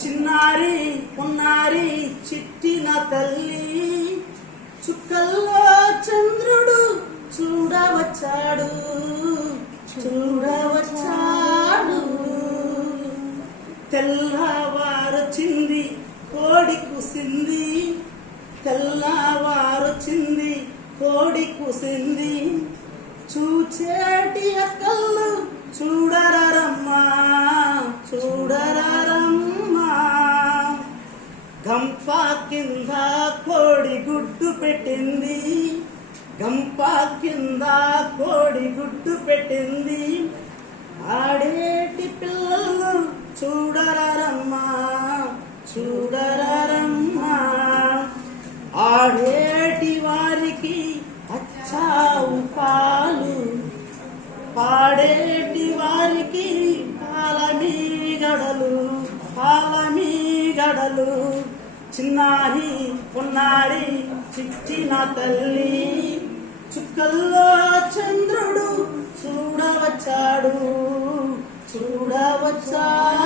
చిన్నారి పొన్నారి చిట్టిన తల్లి చుక్కల్లో చంద్రుడు చూడవచ్చాడు చూడవచ్చాడు. తెల్లవారొచ్చింది కోడి కూసింది తెల్లవారొచ్చింది కోడి కూసింది. చూచేటి అక్కళ్ళు చూడరమ్మా చూడరమ్మా. గంప కింద కోడి గుడ్డు పెట్టింది గంప కింద కోడి గుడ్డు పెట్టింది. ఆడేటి పిల్లలు చూడరమ్మా చూడరమ్మా. ఆడేటి వారికి అచ్చావు పాలు పాడేటి వారికి పాలమీగడలు. చిన్నారి పొన్నారి చిట్టిన తల్లి చుక్కల్లో చంద్రుడు చూడవచ్చాడు చూడవచ్చాడు.